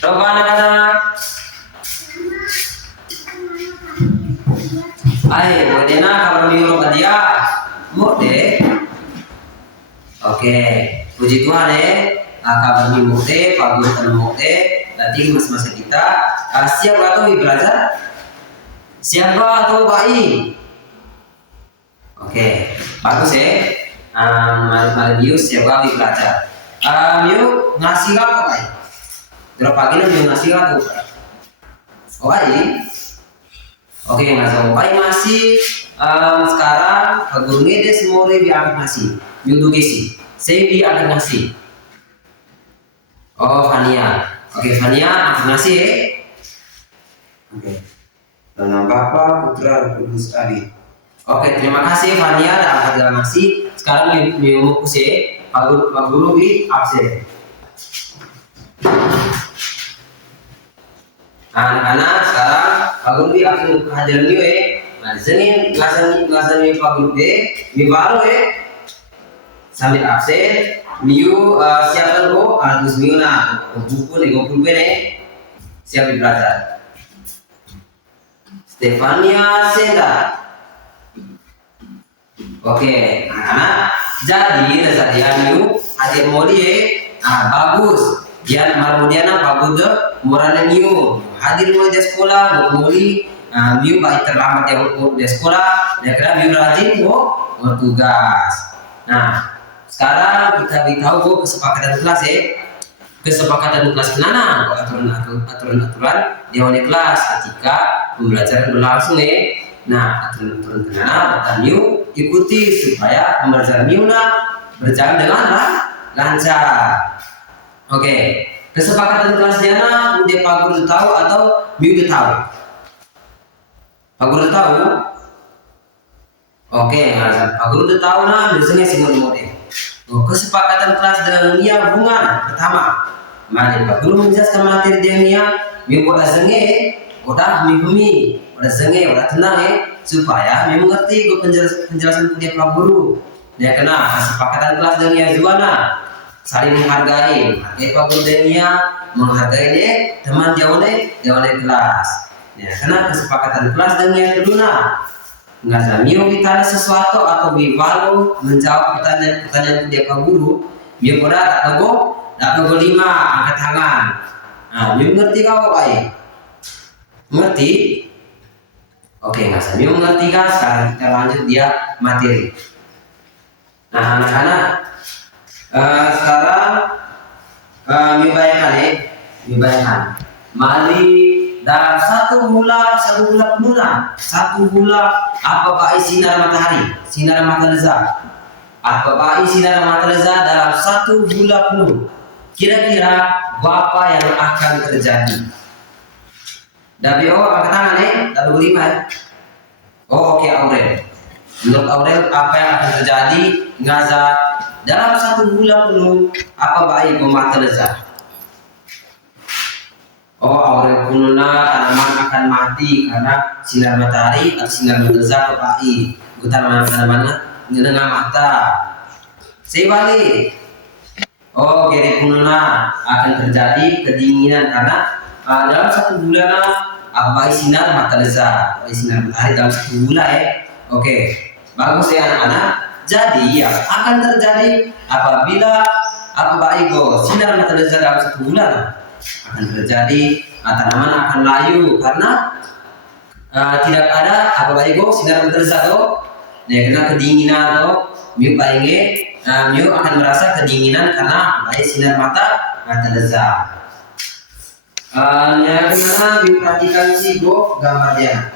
Coba anak-anak. Ayo, boleh nak kalau nyuruh ke dia, mau deh. Oke, puji Tuhan ya. Kabar minggu teh, pagi temu teh, nanti mas-mas kita siap atau belajar? Siap atau baik? Oke, bagus ya. Malam yuk siap belajar. Yuk ngasih apa baik? Terus pagi nih yuk ngasih apa tuh? Oh baik. Oke ngasih baik masih. Sekarang kagumnya deh semua lebih akan ngasih. Yuk kisi. Saya di akan ngasih. Oh Fania. Oke Fania akan ngasih ya. Oke. Dengan Bapa, Putra, Kudus Adi. Oke, terima kasih Fania dan Fadila ngasih. Sekarang mau kusi, Pak Guru di absen. Anak-anak sekarang Pak Guru di absen hadir nih ya. Nah, sini ngasan Pak Guru deh, ini baru ya. Sambil absen, miu siapkan kok, harus miu nah, buku nih, buku nih, siap belajar. Stefania Senda. Oke, anak-anak. Jadi dasar dia miu adik modi bagus. Dia marmudiana bagus deh, moralnya miu. Hadir mulai di sekolah, muli miu baik terlambat yang di sekolah. Dia kira miu rajin kok bertugas. Nah. Sekarang kita beritahu kesepakatan kelas ya. Kesepakatan kelas kenana aturan di awal kelas ketika pembelajaran berlangsung ya. Nah aturan kenana dan yuk ikuti supaya pembelajaran yuna berjalan dengan lancar. Oke, kesepakatan kelas jana udah Pak Guru tahu atau Miu udah tahu? Pak Guru tahu? Oke, Pak Guru udah tahu nah biasanya si mode. Kesepakatan kelas dengan Nia hubungan pertama. Mari Pak Guru menjelaskan materi dia Miu udah zenge, udah mihumi, udah zenge, udah tenang ya, supaya Miu mengerti penjelasan dia Pak Guru. Dia kena kesepakatan kelas dengan Nia Juana, saling menghargai. Pak Guru dan Nia menghargai dia teman jauh kelas. Ya, kena kesepakatan kelas dengan Nia Luna. Nggak Miu ditanya sesuatu atau Miu menjawab pertanyaan dia Pak Guru. Miu pada tak tego 5 angkat tangan. Nah, Miu ngerti kau baik? Mengerti? Oke, nggak Miu mengerti kan? Sekarang kita lanjut dia materi. Nah, anak-anak, sekarang Miu bayangkan ya, Miu bayangkan. Mari dalam satu bulan apa baik sinar matahari, sinar matahari apa baik sinar matahari dalam satu bulan penuh, kira-kira apa yang akan terjadi? Dari angkat tangan ya, dari 5. Oke Aurel. Menurut Aurel apa yang akan terjadi ngaza dalam satu bulan penuh apa baik matahari? Aurel pununa tanaman akan mati karena sinar matahari atau sinar matahari kepai. Bukan mana-mana dengan mata. Saya balik. Geri pununa akan terjadi kedinginan karena dalam satu bulan apa sinar matahari dalam satu bulan ya. Oke, bagus ya anak-anak. Jadi yang akan terjadi apabila apa baik sinar matahari dalam satu bulan akan terjadi tanaman akan layu karena tidak ada apa baik sinar matahari kena kedinginan Miu Miu akan merasa kedinginan karena baik sinar matahari. Kemana diperhatikan si gambarnya.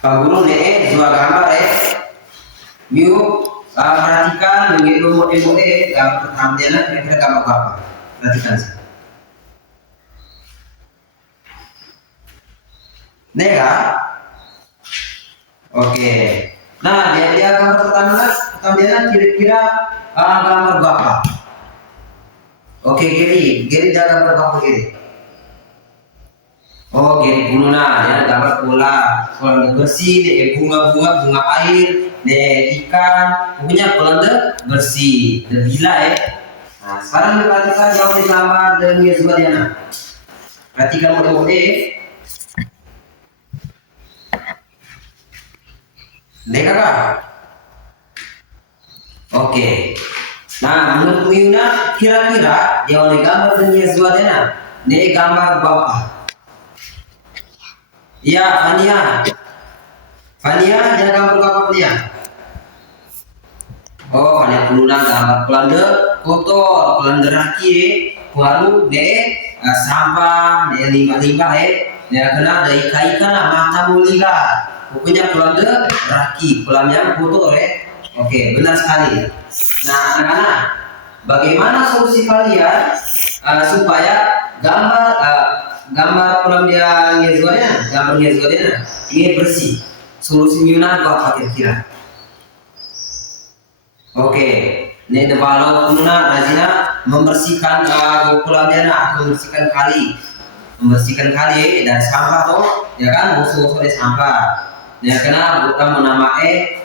Pak Guru dua gambar ya. Miu perhatikan begitu mode gambar pertamanya kira-kira gambar apa? Perhatikan sih. Nega. Oke. Nah, dia gambar pertamanya kira-kira gambar apa? Oke, Geri jaga gambar apa Geri? Geri pununa ya gambar pola bersih bunga air ikan pokoknya pola bersih bila ya. Nah, sekarang perhatikan jauh di gambar dengan Zuadiana. Perhatikan mode-mode. Nih kakak. Oke. Nah, menurut Yuna, kira-kira jauh di gambar dengan Zuadiana. Nih gambar bawah. Iya, Fania. Fania, dia gambar bawah dia. Oh, Fania penulang gambar pelanda kotor, pelanda raki, baru deh sampah, deh limbah-limbah dia kena dari ikan mata mulia. Pokoknya pelanda raki, pelamnya kotor Oke, benar sekali. Nah, anak-anak, bagaimana solusi kalian supaya gambar kolam dia gambar ini bersih? Solusi Yuna apa kira-kira? Oke, ini kalau Yuna rajina membersihkan kolam dia membersihkan kali dari sampah tuh, ya kan, musuh dari sampah. Dia kena bukan menamai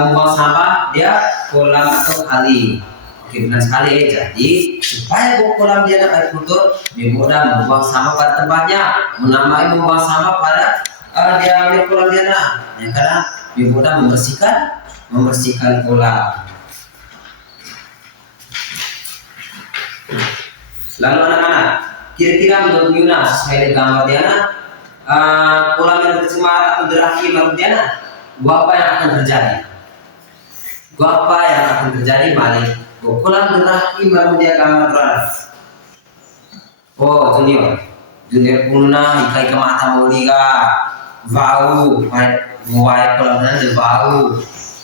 membuang sampah dia kolam atau kali. Oke, benar sekali. Jadi supaya kolam dia air kotor, dia mudah membuang sampah pada tempatnya, menamai membuang sampah pada dia kolam dia. Ya, karena dia mudah membersihkan kolam. Lalu anak-anak, kira-kira menurut Yuna sesuai dengan gambar Diana, kolam yang tercemar atau deraki menurut Diana, apa yang akan terjadi? Apa yang akan terjadi Malik? Kolam deraki menurut dia gambar berada. Oh, junior punah ikai ke mata mulia, bau, muai kolam dan bau.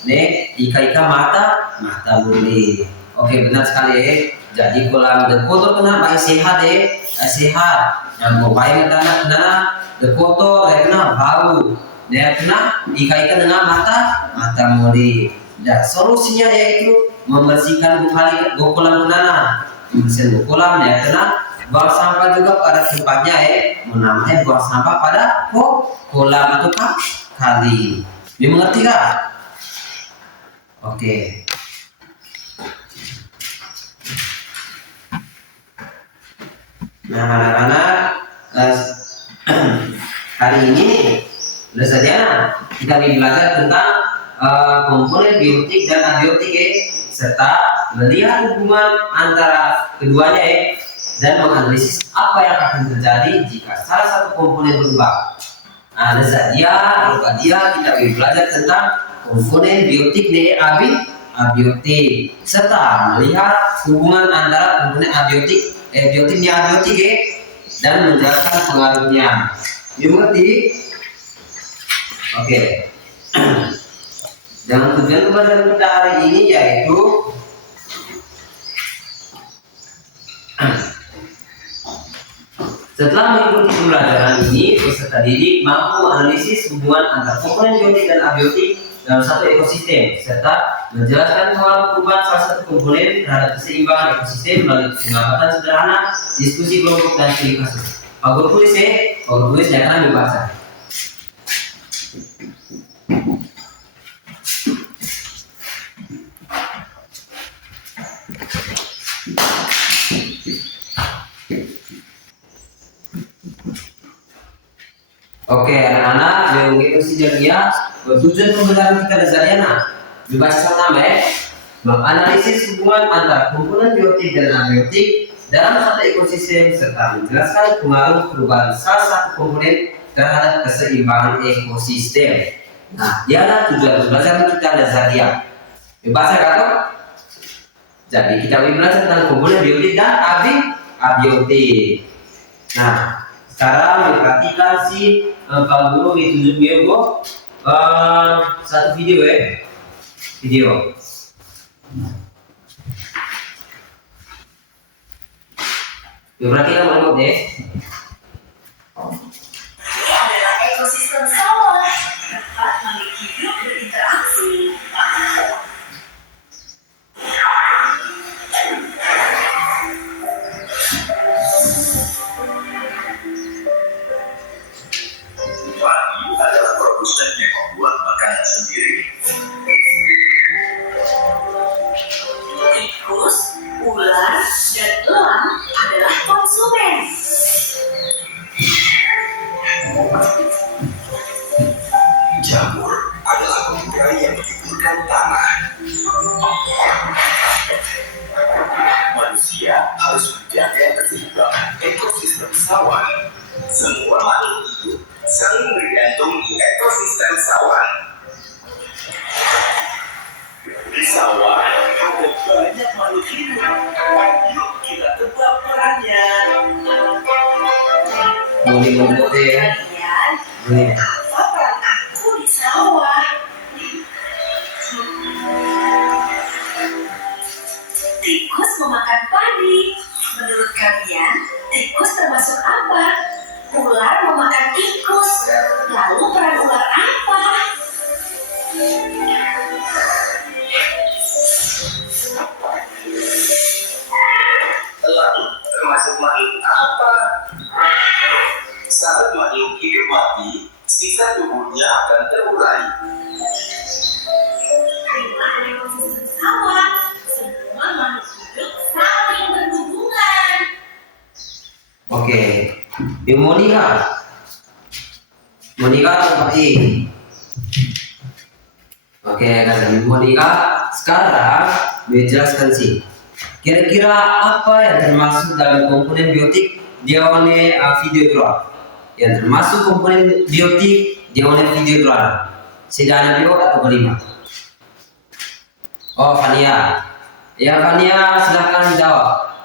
Nih, ikai ke mata mulia. Oke, benar sekali Jadi kolam kotor kena baik sehat sehat. Yang mau baik kena kotor kena bau. Dia kena ikan dengan mata muli. Dan solusinya yaitu membersihkan kolam kena. Membersihkan kolam ya kena buang sampah juga pada tempatnya menamai buang sampah pada kolam atau kali. Dimengerti kah? Oke. Nah, anak-anak hari ini kita belajar tentang komponen biotik dan abiotik serta melihat hubungan antara keduanya dan menganalisis apa yang akan terjadi jika salah satu komponen berubah. Nah, kita belajar tentang komponen biotik dan abiotik serta melihat hubungan antara komponen biotik dan menjelaskan pengaruhnya. Dimengerti? Oke. Dan tujuan pembelajaran kita hari ini yaitu setelah mengikuti pembelajaran ini, peserta didik mampu menganalisis hubungan antara komponen biotik dan abiotik dalam satu ekosistem serta menjelaskan pengaruh perubahan salah satu komponen terhadap keseimbangan ekosistem melalui pengamatan sederhana, diskusi kelompok dan studi kasus. Pagar tulisnya akan dibaca. Oke, anak-anak, yang itu ya. Tujuan pembelajaran kita dasarnya dibaca sama menganalisis hubungan antara komponen biotik dan abiotik dalam satu ekosistem serta menjelaskan pengaruh perubahan salah satu komponen terhadap keseimbangan ekosistem. Nah, dialah tujuan pembelajaran kita dasarnya. Dibaca kata. Jadi kita belajar tentang komponen biotik dan abiotik. Nah, sekarang perhatikan si Pak Guru ditunjuk video satu video video. Perhatikan banget deh. Ini adalah ekosistem sawah tempat makhluk hidup berinteraksi. Adalah produsen yang membuat makanan sendiri. Tikus, ular, Moni menurut kalian, Ini. apa peran aku di sawah? Tikus memakan padi. Menurut kalian, tikus termasuk apa? Ular memakan tikus. Lalu peran ular apa? Lalu termasuk makhluk apa? Saat makhluk hidup mati, sisa tubuhnya akan terurai. Inilah ekosistem sawah. Semua makhluk hidup saling berhubungan. Oke. Yang Monica. Monica tempat I. Oke, kata Monica. Sekarang menjelaskan sih. Kira-kira apa yang termasuk dalam komponen biotik diawali video drone? Yang termasuk komponen biotik diawali video drone. Sedana bio atau kelima? Oh, Fania. Ya, Fania silahkan jawab.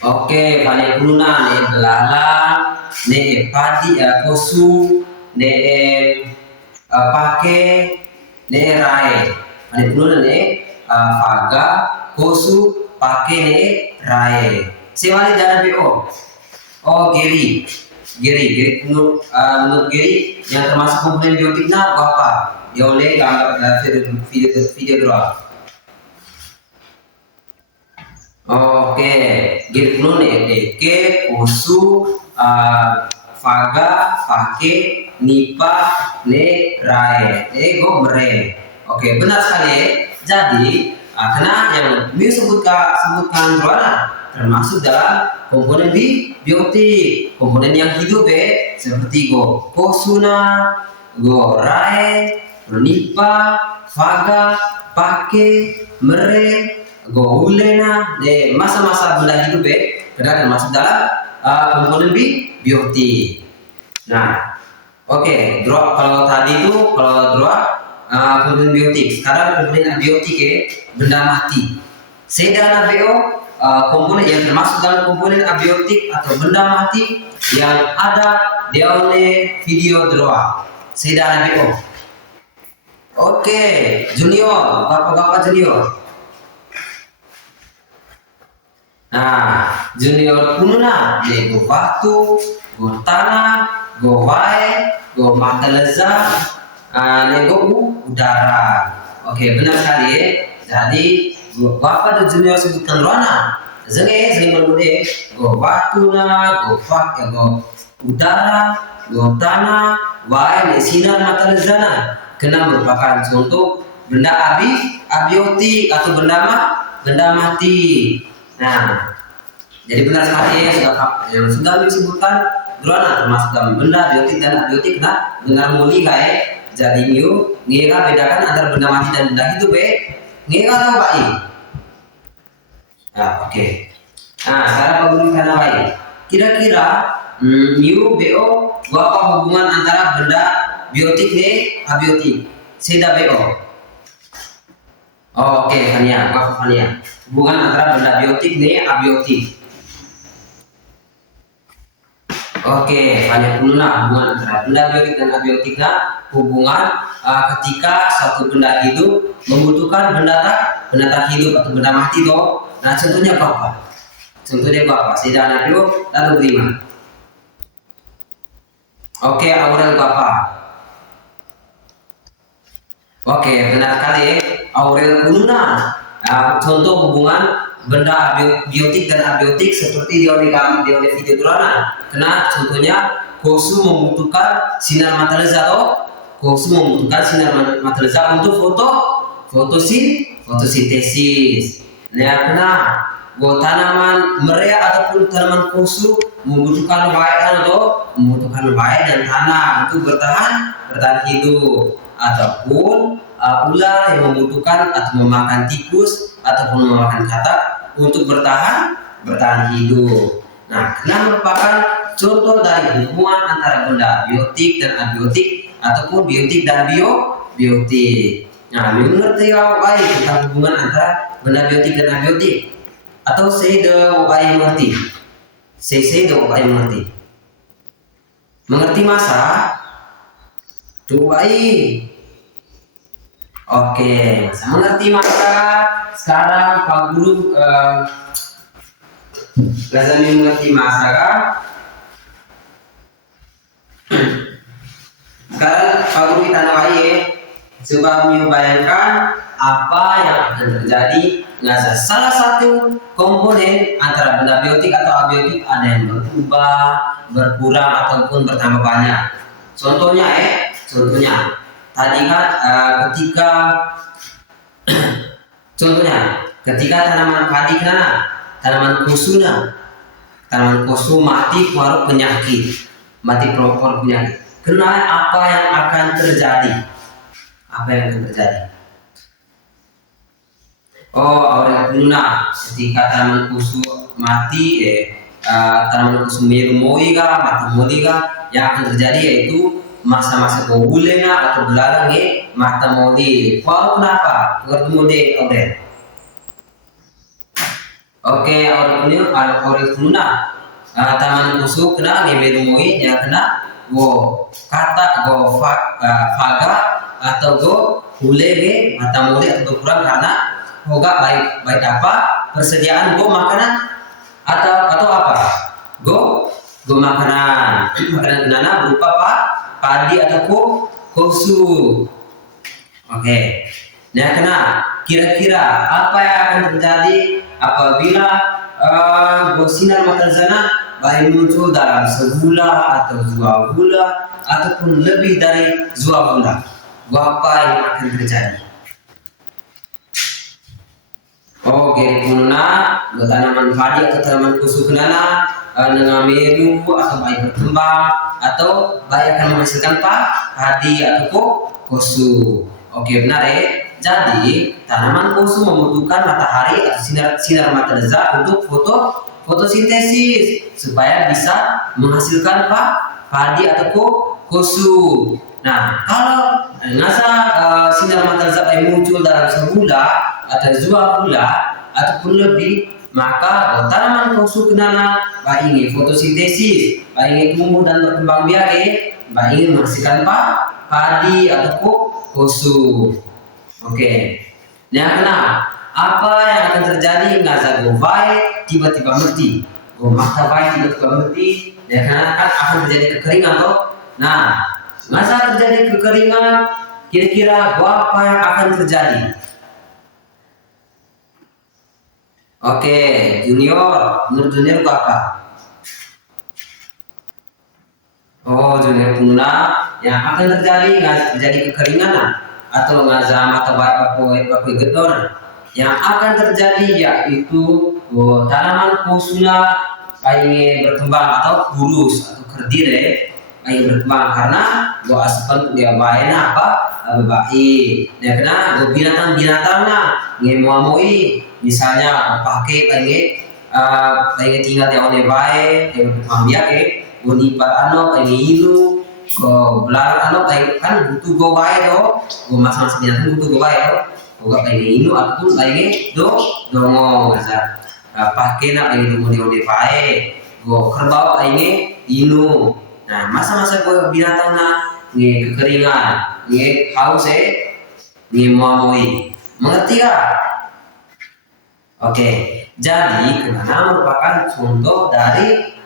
Oke, Fania Kuluna, ne belalang, ne padi, kosu, ne pake, ne rai. Fania Kuluna ne faga, kosu, pake, ne rai. Sewali dana BO. Oh, Gary. Menurut Gary yang termasuk komponen biotiknya apa? Dia oleh gambar video drone. Oke, Gary kuno deke, kosu, faga, pake, nipa, ne, rai. Go mere. Oke, benar sekali. Jadi, karena yang sebutkan drone termasuk dalam komponen biotik, komponen yang hidup seperti kosuna, rai, nipa, faga, pake, mere, ulena, masa-masa benda hidup karena termasuk dalam komponen biotik. Nah, oke, kalau tadi itu komponen biotik, sekarang komponen abiotik benda mati. Sedana BO komponen yang termasuk dalam komponen abiotik atau benda mati yang ada di oleh video drone. Sedana BO. Oke, Junior, bapak-bapak Junior. Nah, Junior kununa go batu, go tanah, go wae, go mata lezat, nego udara. Oke, benar sekali. Jadi Bapak dan Junior sebutkan ruana. Sering berbeda. Go batu na, go udara, go tanah, wae, sinar mata lezana. Kena merupakan contoh benda abiotik atau benda mati. Nah, jadi benar sekali yang sudah disebutkan ruana termasuk dalam benda biotik dan abiotik. Nah, dengan muli jadi ngira bedakan antara benda mati dan benda hidup ngira tahu Pak I. Nah, oke. Nah, sekarang penggunaan baik. Kira-kira BO apa hubungan antara benda biotik abiotik? Seda BO. Oke, Fania. Hubungan antara benda biotik abiotik. Oke, Fania Kuluna, hubungan antara benda biotik dan abiotiknya hubungan ketika satu benda hidup membutuhkan benda tak hidup atau benda mati toh. Nah, contohnya apa? Sedana dulu lalu terima. Oke, Aurel Bapak. Oke, benar sekali. Aurel Kuluna. Contoh hubungan benda biotik dan abiotik seperti di video drone. Karena contohnya kosu membutuhkan sinar matahari untuk fotosintesis. Nah, karena tanaman mere ataupun tanaman kosu membutuhkan wae dan tanah untuk bertahan hidup, ataupun ular yang membutuhkan atau memakan tikus ataupun memakan katak untuk bertahan hidup. Nah, karena merupakan contoh dari hubungan antara benda biotik dan abiotik ataupun biotik dan biotik. Nah, mengerti baik tentang hubungan antara benda biotik dan abiotik? Atau saya udah baik mengerti? Sei do baik mengerti. Mengerti masa? Coba Oke, masa mengerti masa. Sekarang Pak Guru lazami mengerti masa kah? Sekarang Pak Guru kita nawai coba membayangkan apa yang akan terjadi jika salah satu komponen antara benda biotik atau abiotik ada yang berubah, berkurang ataupun bertambah banyak. Contohnya tadi kan ketika tanaman padi tanaman kosu mati keluar penyakit, mati keluar penyakit. Kenal apa yang akan terjadi? Oh, awalnya guna ketika tanaman kosu mati, tanaman kosu merumoi mati moli yang akan terjadi yaitu masa-masa gulena atau belarang mata moli. Wow, kenapa? Bermode awal. Oke, awal guna tanaman kosu kena merumoi ya kena kata faga atau hule mata moli atau kurang karena hoga baik apa persediaan makanan atau apa makanan kenana berupa padi atau kosu. Oke. Nah, kira-kira apa yang akan terjadi apabila sinar matahari baik muncul dalam sebulan atau 2 bulan ataupun lebih dari 2 bulan? Apa yang akan terjadi? Oke, tanaman padi atau tanaman kosu kenana dengan meru atau baik berkembang atau baik akan menghasilkan padi atau kosu. Oke, benar ya. Jadi tanaman kosu membutuhkan matahari atau sinar matahari untuk fotosintesis supaya bisa menghasilkan padi atau kosu. Nah, kalau sinar matahari muncul dalam sebulan atau 2 bulan ataupun lebih, maka tanaman kosu kenana ingin fotosintesis, ingin tumbuh dan berkembang biak, ingin menghasilkan padi atau kosu. Oke. Nah, apa yang akan terjadi jika baik tiba-tiba mati? Mata baik tiba-tiba mati, ya karena kan akan terjadi kekeringan toh. Nah, masa terjadi kekeringan, kira-kira apa yang akan terjadi? Oke, menurut junior apa? Junior puna yang akan terjadi kekeringan atau mata baik gedor. Yang akan terjadi yaitu tanaman kosuna ingin berkembang atau kurus atau kerdil ingin berkembang karena asal dia baiknya baik. Dia kena binatang ngemuamoi misalnya pakai ingin tinggal di awal baik yang berkembang biak nipat ingin hilu belar kan butuh baik masa binatang butuh baik Oga pengen inu ataupun pengen dongo masa pakai pengen dongo pae kerbau pengen inu. Nah, masa-masa binatang kekeringan haus muamoi. Mengerti gak? Oke, jadi kenana merupakan contoh dari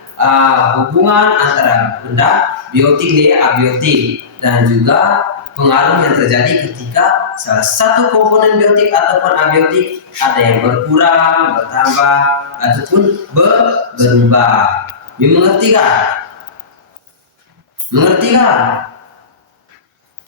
hubungan antara benda biotik abiotik dan juga pengaruh yang terjadi ketika salah satu komponen biotik ataupun abiotik ada yang berkurang, bertambah, ataupun berubah. Mengerti kan?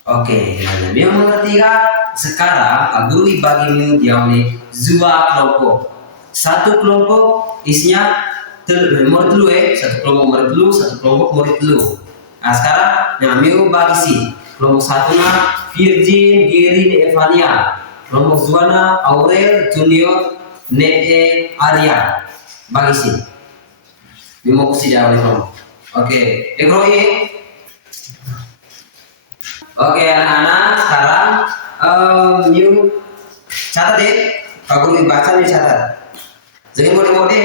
Oke, mengerti kan? Sekarang Pak Guru bagi diamnya 2 kelompok. Satu kelompok isinya murid satu kelompok murid telu, satu kelompok murid telu. Nah, sekarang yang bagi sih. Kelompok satunya Virgin, Gerin, Evania. Kelompok duanya Aurel, Junior, Nete, Arya. Bagi sih. Mau kusi jauh kelompok. Oke, Oke, anak-anak sekarang catat deh. Pak Guru baca nih catat. Jadi mode-mode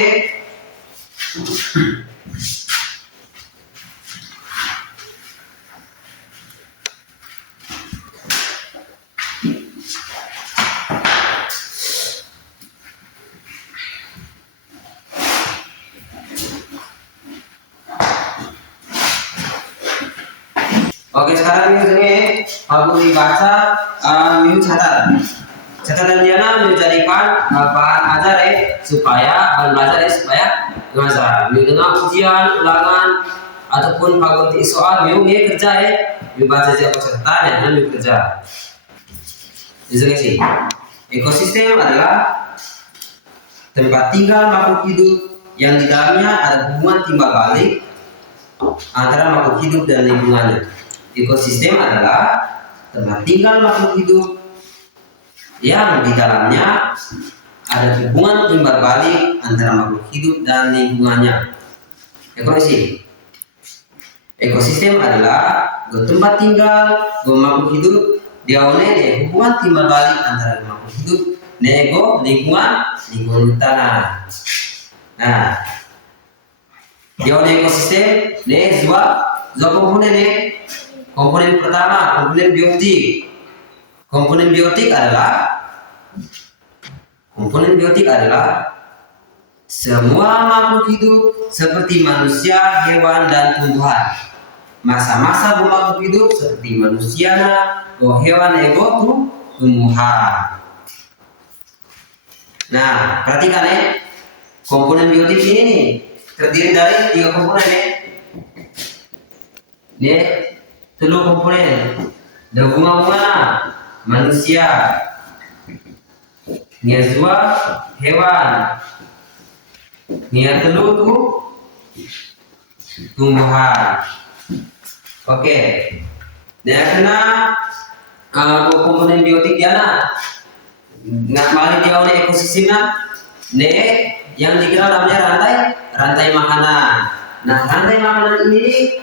Oke, sekarang Miu sini aku dibaca, Miu catat. Catatan dia Miu jadikan bahan ajar supaya bahan belajar supaya mengajar. Miu dengan ujian, ulangan ataupun pagut soal Miu kerja Miu baca aja peserta dan Miu kerja. Di sini sih. Ekosistem adalah tempat tinggal makhluk hidup yang di dalamnya ada hubungan timbal balik antara makhluk hidup dan lingkungannya. Ekosistem adalah tempat tinggal makhluk hidup yang di dalamnya ada hubungan timbal balik antara makhluk hidup dan lingkungannya. Ekosistem adalah tempat tinggal makhluk hidup dia oleh hubungan timbal balik antara makhluk hidup nego lingkungan tanah. Nah, dia oleh ekosistem dua komponen komponen pertama komponen biotik. Komponen biotik adalah semua makhluk hidup seperti manusia, hewan dan tumbuhan. Masa-masa bermakhluk hidup seperti manusia, hewan, tumbuhan. Nah, perhatikan komponen biotik ini nih terdiri dari 3 komponen telur komponen ada bunga-bunga manusia, dua hewan, telur tumbuhan. Oke, dia kena komponen biotik dia nggak balik dia oleh ekosistemnya yang dikenal namanya rantai makanan. Nah, rantai makanan ini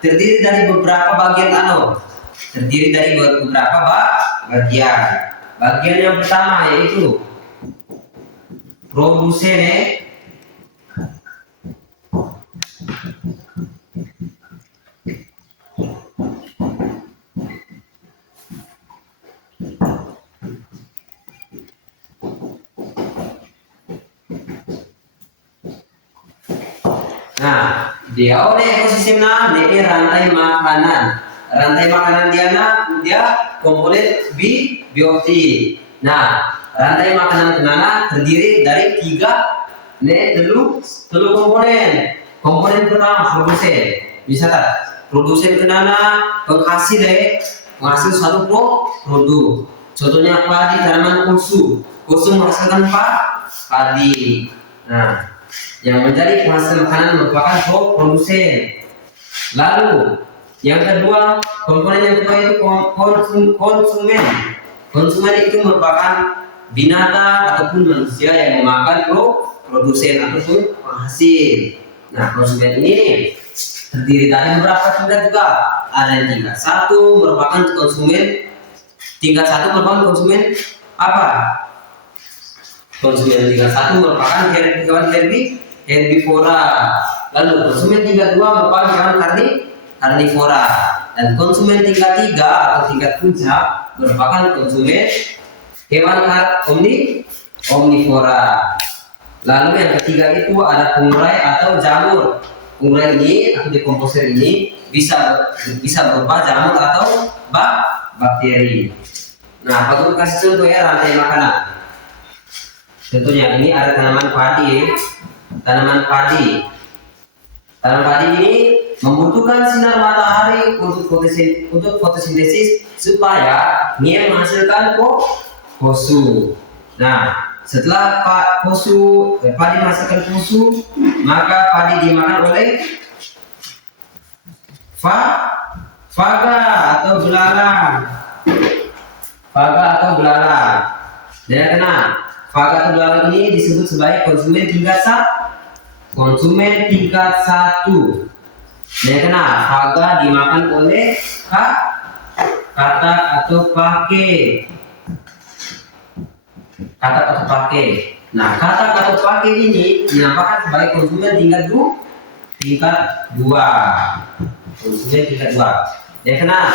terdiri dari beberapa bagian bagian yang pertama yaitu produsen Nah, dia oleh ekosistemnya ini rantai makanan. Rantai makanan dia komponen biotik. Nah, rantai makanan kenana terdiri dari 3 telur komponen. Komponen pertama produsen. Bisa tak? Produsen kenana penghasil satu produk. Contohnya padi tanaman kusu. Kusu menghasilkan padi. Nah, yang menjadi penghasil makanan merupakan produsen. Lalu yang kedua, komponen yang kedua itu konsumen. Konsumen itu merupakan binatang ataupun manusia yang memakan produsen ataupun penghasil. Nah, konsumen ini terdiri dari beberapa tingkat juga. Ada yang tingkat 1 merupakan konsumen. Tingkat 1 merupakan konsumen apa? Konsumen tingkat 1 merupakan hewan herbivora. Lalu konsumen tingkat 2 merupakan hewan karnivora. Dan konsumen tingkat 3 atau tingkat puncak merupakan konsumen hewan omnivora. Lalu yang ketiga itu ada pengurai atau jamur. Pengurai ini atau dekomposer ini bisa berupa jamur atau bakteri. Nah, aku kasih contoh rantai makanan. Contohnya ini ada tanaman padi. Tanaman padi ini membutuhkan sinar matahari untuk fotosintesis supaya dia menghasilkan posu. Nah, setelah padi menghasilkan posu, maka padi dimakan oleh faga atau belalang. Dan kena faga atau belalang ini disebut sebagai konsumen tingkat 1. Dan kena faga dimakan oleh katak atau pake. Nah, katak atau pake ini dinamakan sebagai konsumen tingkat 2. Konsumen tingkat 2. Dan kena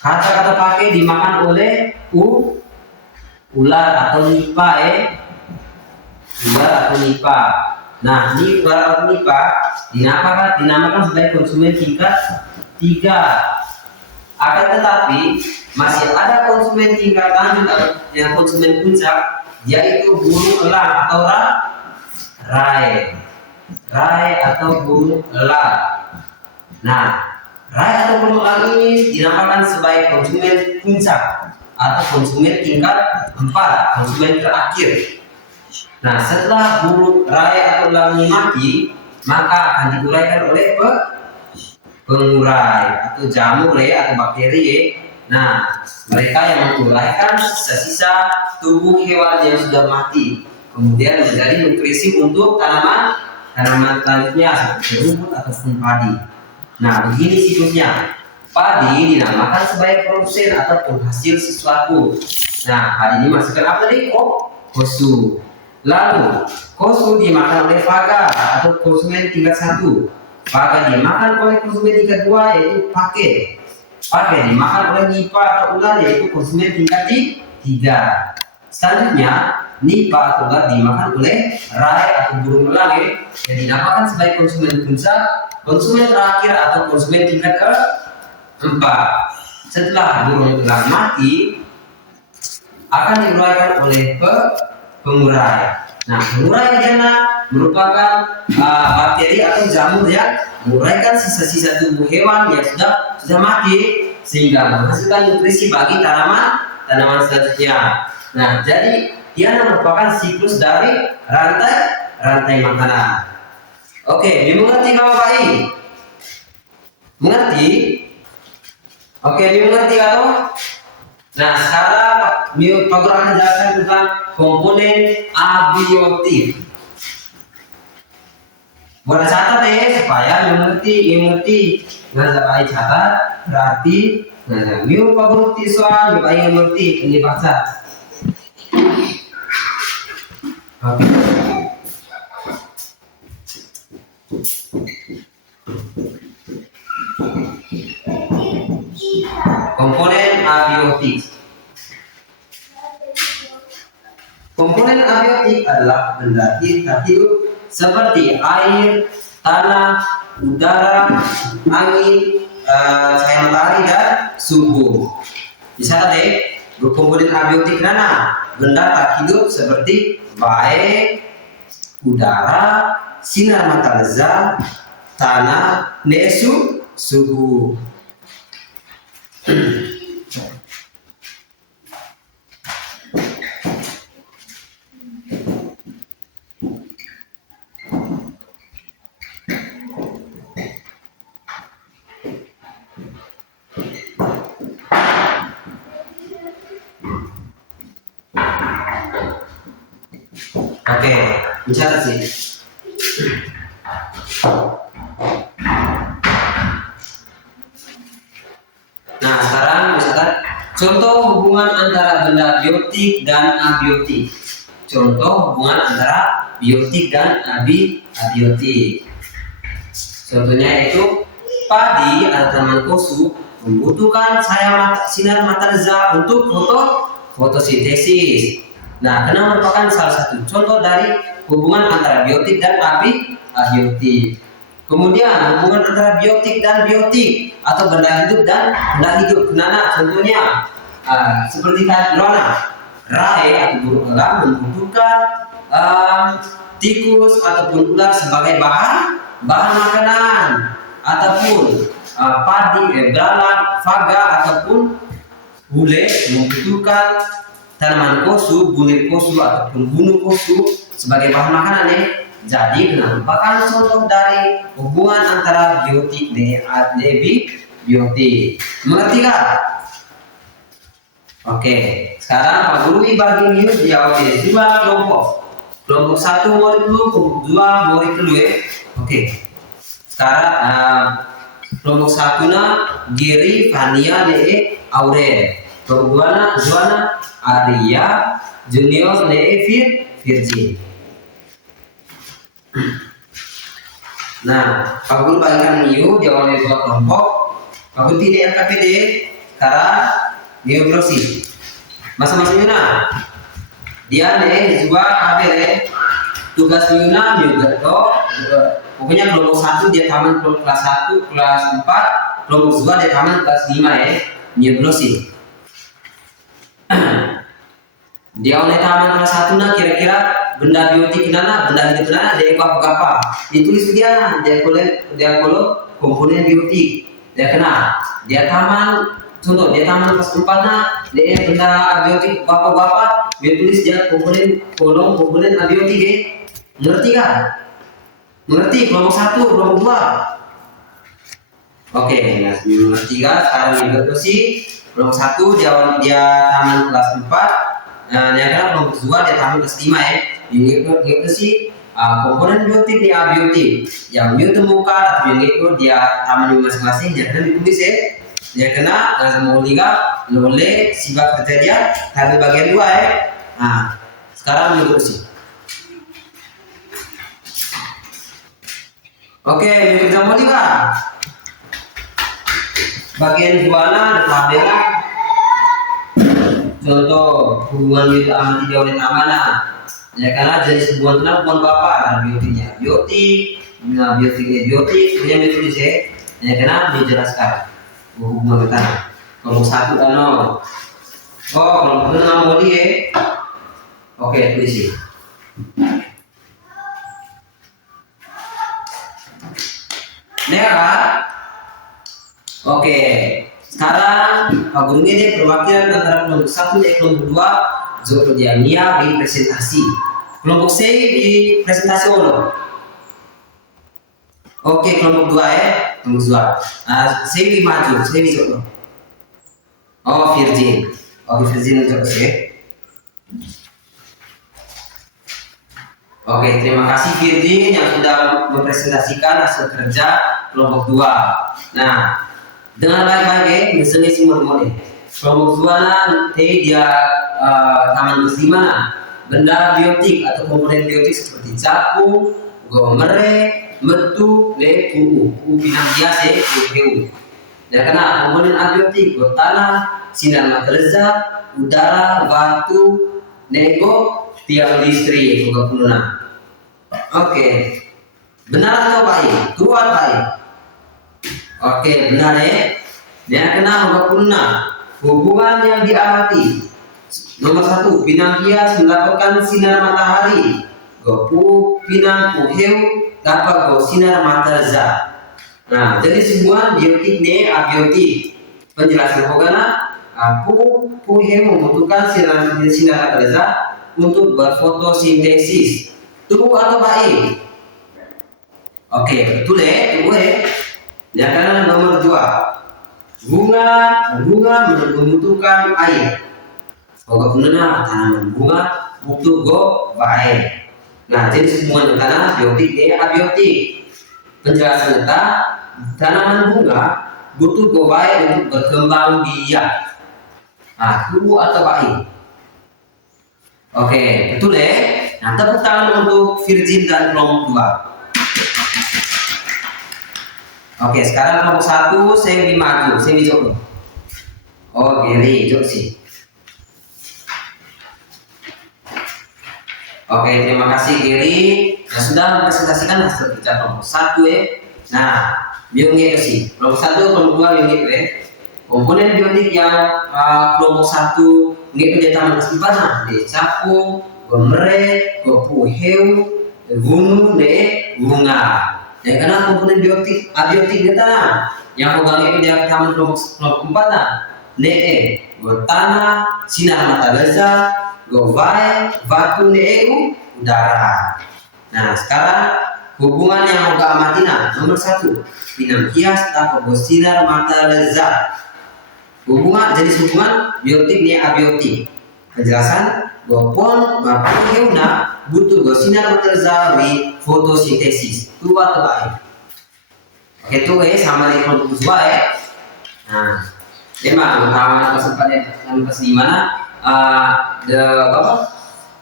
katak atau pake dimakan oleh ular atau nipa. Nah, ini para MIPA dinamakan sebagai konsumen tingkat 3. Akan tetapi masih ada konsumen tingkat lanjut atau yang konsumen puncak, yaitu burung elang atau rai atau burung elang. Nah, rai atau burung elang ini dinamakan sebagai konsumen puncak atau konsumen tingkat 4, konsumen terakhir. Nah, setelah burung rai atau elang ini mati, maka akan diuraikan oleh pengurai atau jamur atau bakteri. Nah, mereka yang menguraikan sisa-sisa tubuh hewan yang sudah mati, kemudian menjadi nutrisi untuk tanaman selanjutnya seperti rumput ataupun padi. Nah, begini siklusnya. Padi dinamakan sebagai produsen atau penghasil sesuatu. Nah, padi ini masukkan apa tadi? Kosu. Lalu, kosu dimakan oleh faga atau konsumen tingkat 1. Faga dimakan oleh konsumen tingkat 2, yaitu pake. Pake dimakan oleh nipa atau ular, yaitu konsumen tingkat 3. Selanjutnya, nipa atau ular dimakan oleh rai atau burung elang yang dinamakan sebagai konsumen puncak, konsumen terakhir atau konsumen tingkat 4. Setelah burung elang mati, akan diuraikan oleh pengurai. Nah, pengurai jana merupakan bakteri atau jamur yang menguraikan sisa-sisa tubuh hewan yang sudah mati sehingga menghasilkan nutrisi bagi tanaman selanjutnya. Nah, jadi dia merupakan siklus dari rantai makanan. Oke, dimengerti kawan baik? Mengerti? Oke, dimengerti kawan? Nah, sekarang Pak Guru akan jelaskan tentang komponen abiotik. Buat catat supaya mengerti. Nah, saya catat berarti Pak Guru tiswa yang mengerti ini baca. Oke. Komponen abiotik. Komponen abiotik adalah benda hidup seperti air, tanah, udara, angin, cahaya matahari dan suhu. Bisa berkomponen abiotik benda tak hidup seperti baik, udara, sinar matahari, tanah, suhu. Oke, bicara sih. Nah, sekarang misalkan contoh hubungan antara benda biotik dan abiotik. Contoh hubungan antara biotik dan abiotik. Contohnya yaitu padi atau tanaman kosu membutuhkan sinar matahari untuk fotosintesis. Nah, karena merupakan salah satu contoh dari hubungan antara biotik dan abiotik. Kemudian hubungan antara biotik dan biotik atau benda hidup dan benda hidup. Contohnya seperti tadi rai atau burung elang membutuhkan tikus ataupun ular sebagai bahan makanan, ataupun padi, belalang, faga ataupun bule membutuhkan tanaman kosu, bulir kosu ataupun bunuh kosu sebagai bahan makanan Jadi merupakan contoh dari hubungan antara biotik dan biotik. Mengerti kan? Oke, sekarang Pak Guru bagi jawab dua kelompok. Kelompok 1 murid dulu, kelompok 2 murid dulu Oke. Sekarang kelompok 1 Giri, Fania, Aurel. Kelompok 2 Arya, Junior, Virgin. Nah, Pak Guru bagikan jawab dari dua kelompok. Pak Guru tidak RKPD, sekarang biogrosi. Masa-masanya dia juga hadir tugas Yuna juga toh. Pokoknya kelompok 1 dia taman kelas 1, kelas 4, kelompok 2 dia taman kelas 5 ya. Nyeblosin. Dia oleh taman kelas 1 nah kira-kira benda biotik nana, benda gitu nana dia apa? Ditulis dia nah, dia kalau komponen biotik. Dia kena. Dia taman contoh dia taman kelas 4 nah, dia benda abiotik apa? Dia tulis dia kolom komponen abiotik ya. Ngerti kan? Mengerti kelompok 1, kelompok 2. Oke, nah, mengerti kan? Sekarang yang bersih kelompok 1 dia taman kelas 4. Nah, yang kedua kelompok 2 dia taman kelas 5 ya. Yang bersih komponen biotik di abiotik. Yang dia temukan atau yang itu dia taman di masing-masing yang kena ditulis ya. Dia kena mau liga oleh sifat kejadian tapi bagian 2 ya. Nah, sekarang yang bersih. Oke, kita mau lihat bagian mana tabel. Contoh hubungan biotik amati jauh dan mana? Ya karena jenis hubungan bapak biotiknya biotik, punya biotik ya karena dijelaskan hubungan kita. Kelompok 1 dan 0. Oh, kelompok 6 mau dia. Oke, tulis. Merah. Oke. Sekarang Pak Guru ini perwakilan antara kelompok 1 dan kelompok 2 zodiaknya di presentasi. Kelompok C di presentasi ulang. Oke, kelompok 2 ya. Kelompok 2. C di maju, C di jodoh. Oh, Virgin. Oke, Virgin untuk C. Oke, terima kasih Virgin yang sudah mempresentasikan hasil kerja kelompok 2. Nah, dengan baik-baik ya, misalnya semua model. Kelompok 2 nanti dia taman kelas 5 benda biotik atau komponen biotik seperti capung, gomere, metu, lepu, pinang biasa, PU. Dan karena komponen abiotik, tanah, sinar matahari, udara, batu, nego, tiang listrik, juga puluhan. Oke, benar atau baik? Kuat baik. Oke, benar ya. Yang kena hubungan yang diamati. Nomor 1, pinang hias mendapatkan sinar matahari. Gopu pinang puheu dapat sinar matahari. Nah, jadi semua biotik ne abiotik. Penjelasan hogana puheu membutuhkan sinar matahari untuk berfotosintesis. Tubuh atau baik? Oke, betul ya, tubuh ya. Yang kanan nomor 2. Bunga membutuhkan air. Oga punena tanaman bunga butuh air. Nah, jadi semua tanah biotik ya abiotik. Penjelasan kita tanaman bunga butuh air untuk berkembang biak. Nah, tubuh atau baik? Oke, betul ya. Nah, tepuk tangan untuk Virgin dan kelompok 2. Oke, sekarang kelompok 1 saya lebih maju, saya lebih jauh. Oh, Gary, jauh sih. Oke, terima kasih Gary yang sudah mempresentasikan hasil kerja kelompok 1 ya. Nah, biongnya sih. Kelompok 1, kelompok 2 biongnya ya. Komponen biotik yang kelompok 1 nggak dia taman kesimpan, nah, dia capung, gomere, gopuheu, gunung, bunga. Ya karena komponen biotik abiotik dia tanah yang organ itu dia taman kelompok 4 nah tanah sinar matahari govai batu udara. Nah sekarang hubungan yang organ amatina nomor 1 pinang hias tak sinar matahari. Hubungan jenis hubungan biotik nih abiotik. Penjelasan gopon mapuheuna butuh sinar matahari fotosintesis. Dua atau baik. Oke itu ya sama dengan kelompok 2 ya. Nah, memang taman kelas 5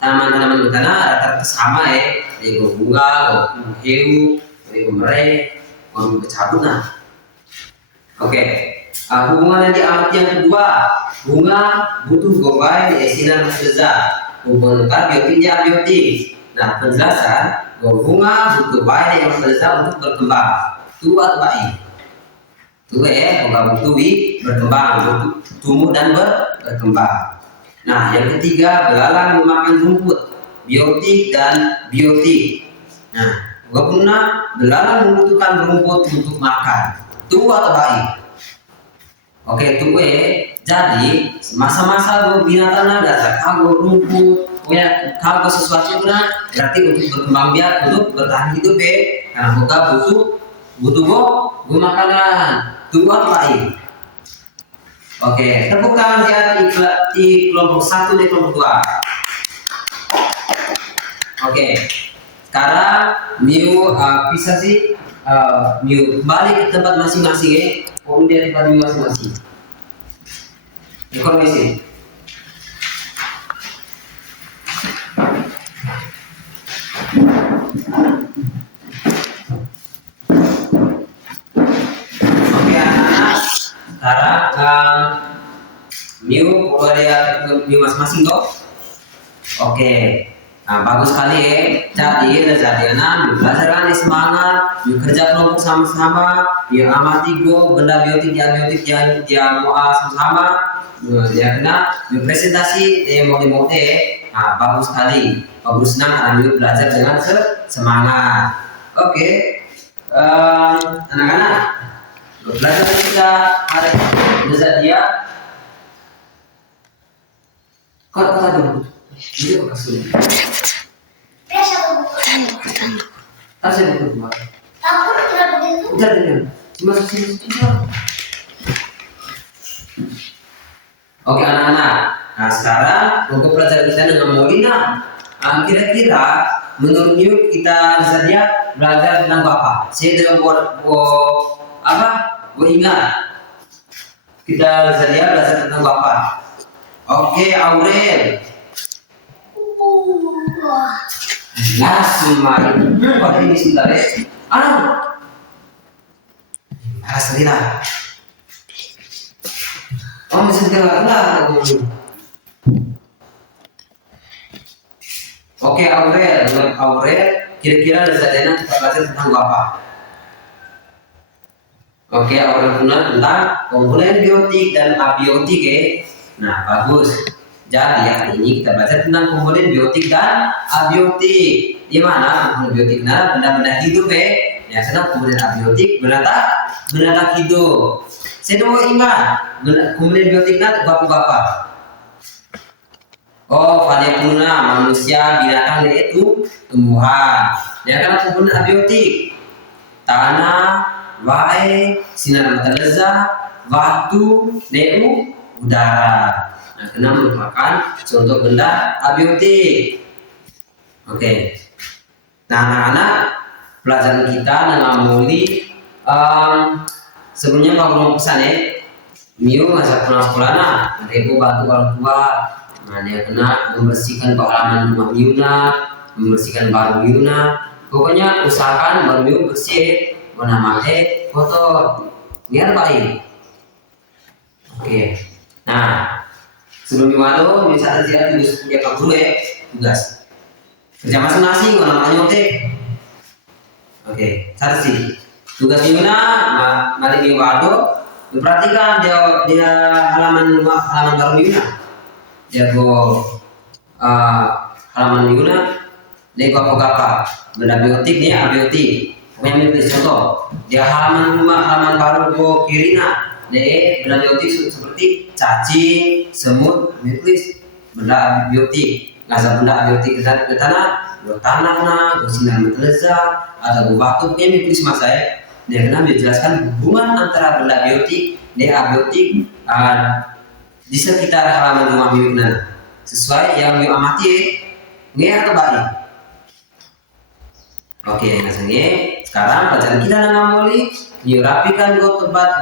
tanaman-tanaman di tanah rata-rata sama ya. Dari bunga, heu, dari mere, bercabut nah. Oke. Hubungan yang diamati yang kedua, bunga butuh gobai di sinar matahari. Hubungan biotiknya abiotik. Nah, penjelasan bahwa bunga butuh baik yang bekerja untuk berkembang. Tu atau baik. Tu bunga butuh berkembang, butuh tumbuh dan berkembang. Nah, yang ketiga, belalang memakan rumput, biotik dan biotik. Nah, guna belalang membutuhkan rumput untuk makan. Tu atau baik. Oke, tu jadi masa-masa binatang ada kalau rumput, kalau sesuatu berarti untuk berkembang biak, untuk bertahan hidup karena buka butuh makanan. Tu atau baik. Oke, tepuk tangan di kelompok 1 di kelompok 2. Oke, sekarang bisa sih kembali ke tempat masing-masing kemudian tempat masing-masing. Informasi. Oke anak-anak, sekarang Miu masing-masing toh. Oke. Nah, bagus sekali Jadi anak belajar kan semangat, kerja kelompok sama-sama, amati benda biotik dia mau sama-sama, dia kena presentasi mode. Nah, bagus sekali, bagus senang anak belajar dengan semangat. Oke, anak-anak belajar kita hari belajar dia. Kau dulu. Ini apa kasih? Asal buku dua. Aku tidak begitu. Udah. Cuma sini. Oke anak-anak. Nah sekarang untuk pelajaran kita dengan Molina. Kira-kira menurut you kita saja belajar tentang apa? Saya dengan apa? Ingat. Kita saja belajar tentang apa? Oke Aurel. Langsung main. Pada ini sebentar Alhamdulillah. Masih dengar. Oke Aurel, kira-kira Zadena kita belajar tentang apa? Oke, Aurel tentang komponen biotik dan abiotik Nah, bagus. Jadi hari ini kita belajar tentang komponen biotik dan abiotik. Di mana komponen biotik benda-benda hidup Ya, karena komponen abiotik benda hidup. Saya mau ingat komponen biotik apa? Oh, variabulnya manusia, binatang yaitu tumbuhan. Ya, karena komponen abiotik tanah, air, sinar matahari, waktu, udara. Nah, kena merupakan contoh benda abiotik. Oke. Nah, anak-anak, pelajaran kita dengan Muli sebelumnya Pak Guru pesan Miu masa pulang sekolah ibu bantu orang tua. Nah, dia kena membersihkan halaman rumah Miuna, membersihkan baru Miuna. Pokoknya usahakan baru Miu bersih, warna kotor. Biar baik. Oke. Nah, sebelum itu misalnya dia tugas punya Pak Guru tugas kerja masing-masing namanya Oke, satu sih tugas Miuna mari Miwado perhatikan dia halaman baru Miuna dia halaman Miuna dia apa benda biotik nih abiotik pokoknya ini contoh dia halaman baru Kirina benda biotik seperti cacing, semut, benda biotik. Ngasal benda biotik ke tanah, sinar matahari, atau batu ini tulis mas saya. Dia kena menjelaskan hubungan antara benda biotik dan abiotik di sekitar halaman rumah Miuna. Sesuai yang Miu amati, atau balik. Oke, sekarang pelajaran kita dengan Moli. Rapikan tempat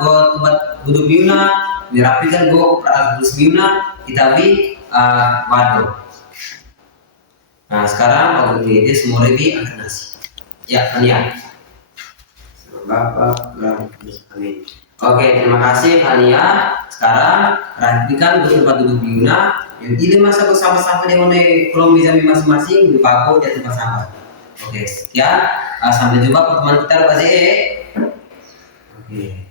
duduk Miuna, rapikan peralatan Miuna, kita waduh. Nah sekarang waktu ini semua lagi akan nasi. Ya, Bapak, amin. Oke, terima kasih Fania. Sekarang rapikan untuk tempat duduk Yuna. Yang ini masa bersama-sama dengan kolom meja masing-masing di bako di tempat sampah. Oke, sekian. Sampai jumpa pertemuan kita Pak ZE. Oke.